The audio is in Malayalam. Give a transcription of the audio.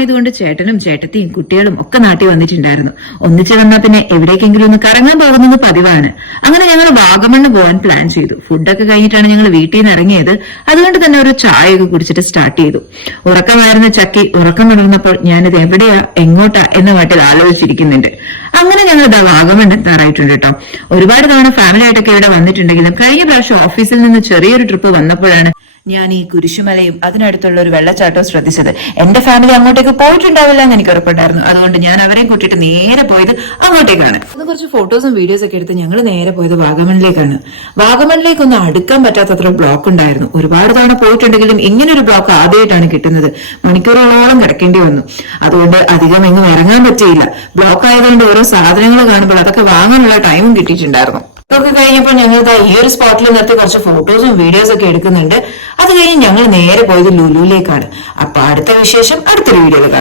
ആയതുകൊണ്ട് ചേട്ടനും ചേട്ടത്തിയും കുട്ടികളും ഒക്കെ നാട്ടിൽ വന്നിട്ടുണ്ടായിരുന്നു. ഒന്നിച്ചു വന്നാൽ പിന്നെ എവിടേക്കെങ്കിലും ഒന്ന് കറങ്ങാൻ പോകുന്നത് പതിവാണ്. അങ്ങനെ ഞങ്ങൾ വാഗമണ്ണ് പോകാൻ പ്ലാൻ ചെയ്തു. ഫുഡൊക്കെ കഴിഞ്ഞിട്ടാണ് ഞങ്ങൾ വീട്ടിൽ നിന്ന് ഇറങ്ങിയത്. അതുകൊണ്ട് തന്നെ ഒരു ചായയൊക്കെ കുടിച്ചിട്ട് സ്റ്റാർട്ട് ചെയ്തു. ഉറക്കമായിരുന്ന ചക്കി ഉറക്കം തുടർന്നപ്പോൾ ഞാനിത് എവിടെയാ എങ്ങോട്ടാ എന്ന മട്ടിൽ ആലോചിച്ചിരിക്കുന്നുണ്ട്. അങ്ങനെ ഞങ്ങൾ ഇതാ വാഗമൺ എത്താറായിട്ടുണ്ട് കേട്ടോ. ഒരുപാട് തവണ ഫാമിലി ആയിട്ടൊക്കെ ഇവിടെ വന്നിട്ടുണ്ടെങ്കിലും കഴിഞ്ഞ പ്രാവശ്യം ഓഫീസിൽ നിന്ന് ചെറിയൊരു ട്രിപ്പ് വന്നപ്പോഴാണ് ഞാൻ ഈ കുരിശുമലയും അതിനടുത്തുള്ള ഒരു വെള്ളച്ചാട്ടവും ശ്രദ്ധിച്ചത്. എന്റെ ഫാമിലി അങ്ങോട്ടേക്ക് പോയിട്ടുണ്ടാവില്ല എന്ന് എനിക്ക് ഉറപ്പുണ്ടായിരുന്നു. അതുകൊണ്ട് ഞാൻ അവരെയും കൂട്ടിയിട്ട് നേരെ പോയത് അങ്ങോട്ടേക്കാണ്. അത് കുറച്ച് ഫോട്ടോസും വീഡിയോസ് ഒക്കെ എടുത്ത് ഞങ്ങൾ നേരെ പോയത് വാഗമണിലേക്കാണ്. വാഗമണിലേക്കൊന്നും അടുക്കാൻ പറ്റാത്തത്ര ബ്ലോക്ക് ഉണ്ടായിരുന്നു. ഒരുപാട് തവണ പോയിട്ടുണ്ടെങ്കിലും ഇങ്ങനൊരു ബ്ലോക്ക് ആദ്യമായിട്ടാണ് കിട്ടുന്നത്. മണിക്കൂറുകളോളം കിടക്കേണ്ടി വന്നു. അതുകൊണ്ട് അധികം എങ്ങും ഇറങ്ങാൻ പറ്റിയില്ല. ബ്ലോക്ക് ആയതുകൊണ്ട് ഓരോ സാധനങ്ങൾ കാണുമ്പോൾ അതൊക്കെ വാങ്ങാനുള്ള ടൈമും കിട്ടിയിട്ടുണ്ടായിരുന്നു. ഇതൊക്കെ കഴിഞ്ഞപ്പോൾ ഞങ്ങൾ ഈ ഒരു സ്പോട്ടിൽ നിർത്തി കുറച്ച് ഫോട്ടോസും വീഡിയോസും ഒക്കെ എടുക്കുന്നുണ്ട്. അത് കഴിഞ്ഞ് ഞങ്ങൾ നേരെ പോയത് ലുലുവിലേക്കാണ്. അപ്പൊ അടുത്ത വിശേഷം അടുത്തൊരു വീഡിയോയിൽ കാണാം.